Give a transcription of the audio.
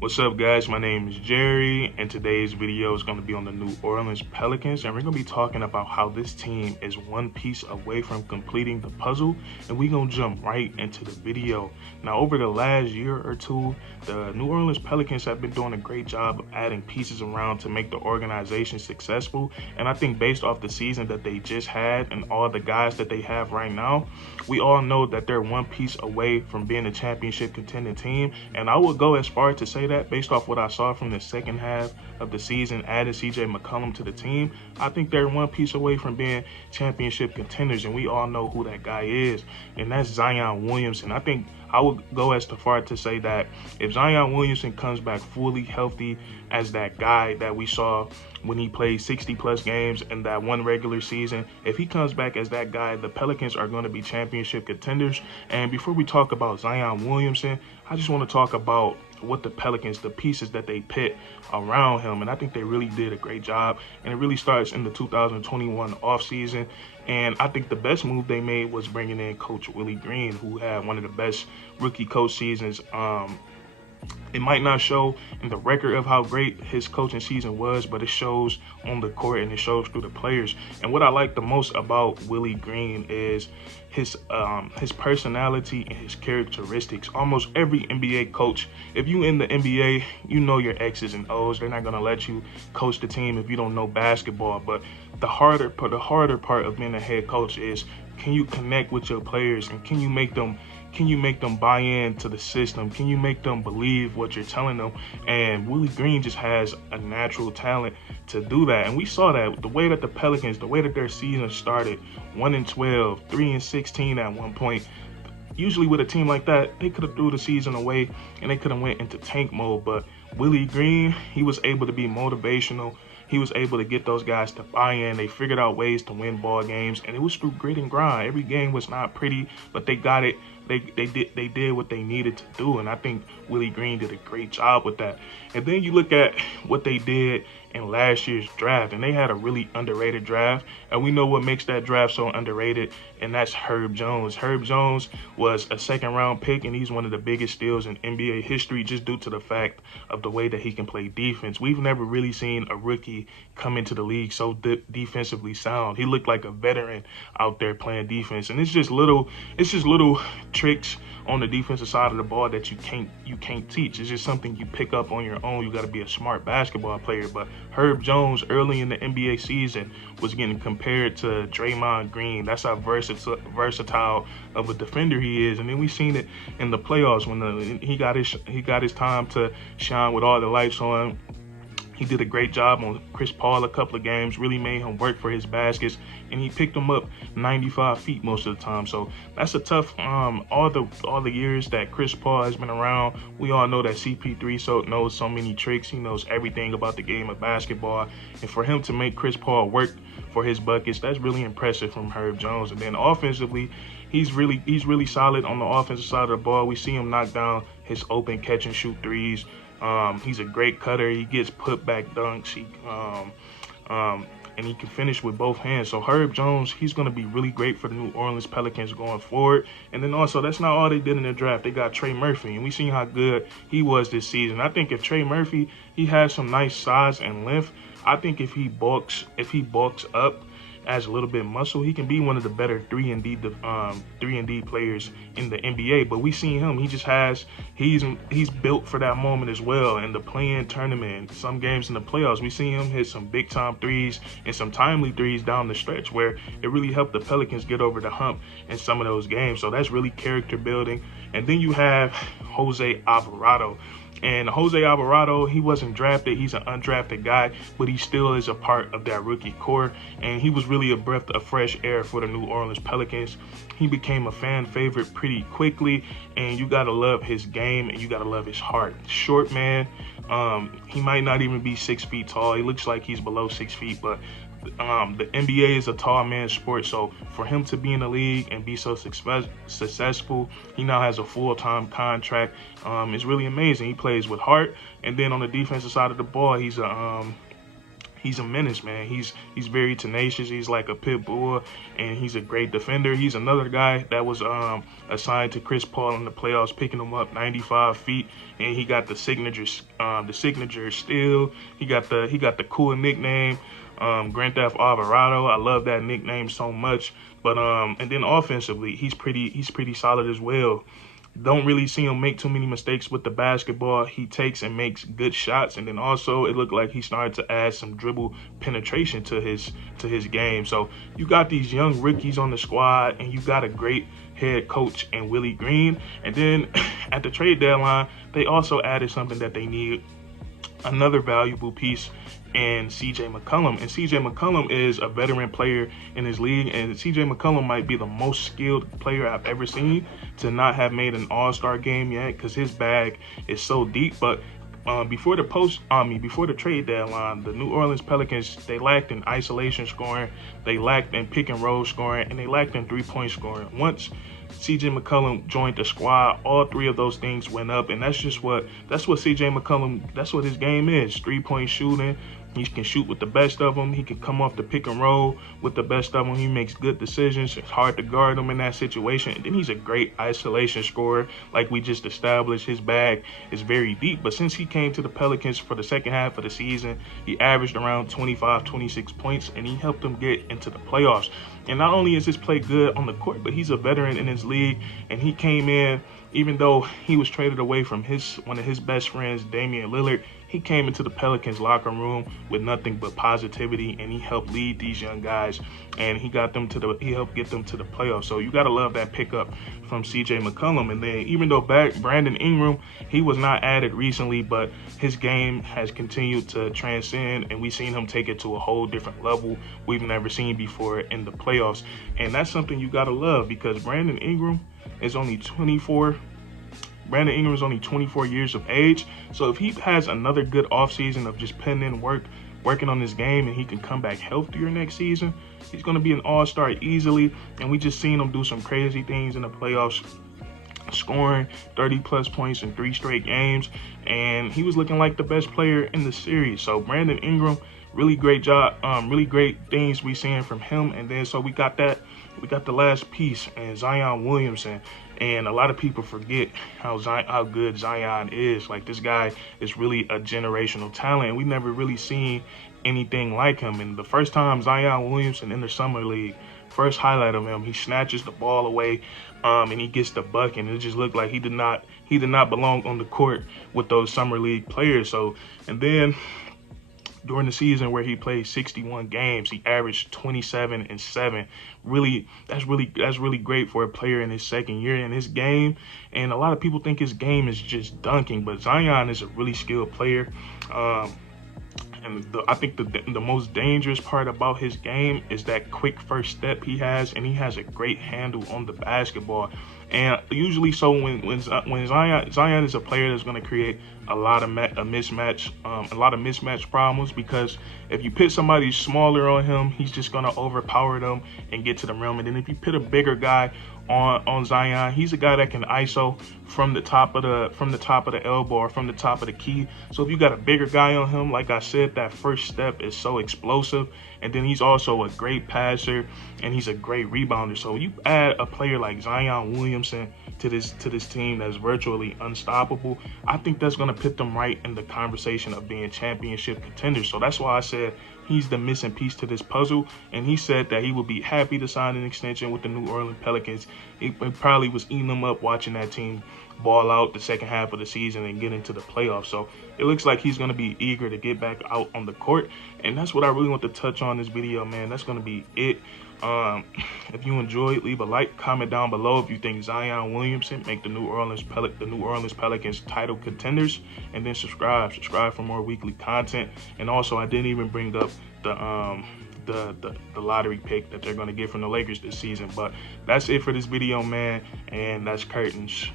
What's up, guys? My name is Jerry, and today's video is going to be on the New Orleans Pelicans, and we're going to be talking about how this team is one piece away from completing the puzzle, and we're going to jump right into the video. Now, over the last year or two, the New Orleans Pelicans have been doing a great job of adding pieces around to make the organization successful, and I think based off the season that they just had and all the guys that they have right now, we all know that they're one piece away from being a championship contending team, and I would go as far to say that based off what I saw from the second half of the season, adding CJ McCollum to the team, I think they're one piece away from being championship contenders, and we all know who that guy is, and that's Zion Williamson. I think I would go as far to say that if Zion Williamson comes back fully healthy as that guy that we saw when he played 60 plus games in that one regular season, if he comes back as that guy, the Pelicans are going to be championship contenders. And before we talk about Zion Williamson, I just want to talk about what the Pelicans, the pieces that they put around him, and I think they really did a great job. And it really starts in the 2021 offseason. And I think the best move they made was bringing in Coach Willie Green, who had one of the best rookie coach seasons. It might not show in the record of how great his coaching season was, but it shows on the court and it shows through the players. And what I like the most about Willie Green is his personality and his characteristics. Almost every NBA coach, if you in the NBA, you know your X's and O's. They're not gonna let you coach the team if you don't know basketball. But the harder part of being a head coach is, can you connect with your players and can you make them buy into the system? Can you make them believe what you're telling them? And Willie Green just has a natural talent to do that. And we saw that the way that the Pelicans, the way that their season started, 1-12, 3-16 at one point. Usually with a team like that, they could have threw the season away and they could have went into tank mode. But Willie Green, he was able to be motivational. He was able to get those guys to buy in. They figured out ways to win ball games, and it was through grit and grind. Every game was not pretty, but they got it. They did what they needed to do, and I think Willie Green did a great job with that. And then you look at what they did in last year's draft, and they had a really underrated draft, and we know what makes that draft so underrated, and that's Herb Jones. Herb Jones was a second-round pick, and he's one of the biggest steals in NBA history just due to the fact of the way that he can play defense. We've never really seen a rookie come into the league so defensively sound. He looked like a veteran out there playing defense, and it's just little tricks on the defensive side of the ball that you can't teach. It's just something you pick up on your own. You got to be a smart basketball player. But Herb Jones early in the NBA season was getting compared to Draymond Green. That's how versatile of a defender he is. And then we seen it in the playoffs when he got his time to shine with all the lights on. He did a great job on Chris Paul a couple of games, really made him work for his baskets, and he picked him up 95 feet most of the time. So that's a tough, all the years that Chris Paul has been around, we all know that CP3 knows so many tricks. He knows everything about the game of basketball. And for him to make Chris Paul work for his buckets, that's really impressive from Herb Jones. And then offensively, he's really solid on the offensive side of the ball. We see him knock down his open catch and shoot threes. He's a great cutter. He gets put back dunks. And he can finish with both hands. So Herb Jones, he's going to be really great for the New Orleans Pelicans going forward. And then also, that's not all they did in the draft. They got Trey Murphy, and we seen how good he was this season. I think if Trey Murphy, he has some nice size and length. I think if he bulks up, adds a little bit of muscle, he can be one of the better 3-and-D players in the NBA. But we seen him, he's built for that moment as well. In the play-in tournament, some games in the playoffs, we seen him hit some big time threes and some timely threes down the stretch where it really helped the Pelicans get over the hump in some of those games. So that's really character building. And then you have Jose Alvarado. And Jose Alvarado, he wasn't drafted. He's an undrafted guy, but he still is a part of that rookie core. And he was really a breath of fresh air for the New Orleans Pelicans. He became a fan favorite pretty quickly, and you got to love his game and you got to love his heart. Short man, he might not even be 6 feet tall. He looks like he's below 6 feet, but the NBA is a tall man's sport, so for him to be in the league and be so successful, he now has a full-time contract. It's really amazing. He plays with heart, and then on the defensive side of the ball, he's he's a menace, man. He's very tenacious. He's like a pit bull, and he's a great defender. He's another guy that was assigned to Chris Paul in the playoffs, picking him up 95 feet, and he got the signature steal. He got the cool nickname, Grand Theft Alvarado. I love that nickname so much. But and then offensively, he's pretty solid as well. Don't really see him make too many mistakes with the basketball. He takes and makes good shots, and then also it looked like he started to add some dribble penetration to his game. So you got these young rookies on the squad, and you got a great head coach in Willie Green. And then at the trade deadline, they also added something that they need, another valuable piece in CJ McCollum. And CJ McCollum is a veteran player in his league, and CJ McCollum might be the most skilled player I've ever seen to not have made an all-star game yet, because his bag is so deep. But before the trade deadline, the New Orleans Pelicans, they lacked in isolation scoring, they lacked in pick and roll scoring, and they lacked in three-point scoring. Once CJ McCollum joined the squad, all three of those things went up, and that's what CJ McCollum, that's what his game is: three-point shooting. He can shoot with the best of them. He can come off the pick and roll with the best of them. He makes good decisions. It's hard to guard him in that situation. And then he's a great isolation scorer. Like we just established, his bag is very deep. But since he came to the Pelicans for the second half of the season, he averaged around 25, 26 points, and he helped them get into the playoffs. And not only is his play good on the court, but he's a veteran in his league, and he came in, even though he was traded away from one of his best friends, Damian Lillard. He came into the Pelicans locker room with nothing but positivity, and he helped lead these young guys, and he helped get them to the playoffs. So you gotta love that pickup from CJ McCollum. And then even though Brandon Ingram, he was not added recently, but his game has continued to transcend, and we've seen him take it to a whole different level we've never seen before in the playoffs. And that's something you gotta love, because Brandon Ingram is only 24 years of age. So if he has another good offseason of just putting in work, working on his game, and he can come back healthier next season, he's going to be an all-star easily. And we just seen him do some crazy things in the playoffs, scoring 30-plus points in 3 straight games. And he was looking like the best player in the series. So Brandon Ingram, really great job, really great things we seeing from him. And then so we got the last piece, and Zion Williamson. And a lot of people forget how good Zion is. Like, this guy is really a generational talent. We never really seen anything like him. And the first time Zion Williamson in the summer league, first highlight of him, he snatches the ball away, and he gets the bucket. And it just looked like he did not belong on the court with those summer league players. So, and then during the season where he played 61 games, he averaged 27 and 7. That's really great for a player in his second year in his game. And a lot of people think his game is just dunking, but Zion is a really skilled player. And I think the most dangerous part about his game is that quick first step he has, and he has a great handle on the basketball. And usually, so when Zion is a player that's going to create a lot of mismatch problems, because if you put somebody smaller on him, he's just going to overpower them and get to the rim. And then if you put a bigger guy on Zion, he's a guy that can ISO from the top of the elbow or from the top of the key. So if you got a bigger guy on him, like I said, that first step is so explosive. And then he's also a great passer, and he's a great rebounder. So you add a player like Zion Williamson to this team that's virtually unstoppable, I think that's going to put them right in the conversation of being championship contenders. So that's why I said he's the missing piece to this puzzle. And he said that he would be happy to sign an extension with the New Orleans Pelicans. He probably was eating them up watching that team ball out the second half of the season and get into the playoffs. So it looks like he's going to be eager to get back out on the court. And that's what I really want to touch on this video, man. That's going to be it. If you enjoyed, leave a like, comment down below if you think Zion Williamson make the New Orleans Pelicans title contenders, and then subscribe for more weekly content. And also, I didn't even bring up the lottery pick that they're going to get from the Lakers this season. But that's it for this video, man, and that's curtains.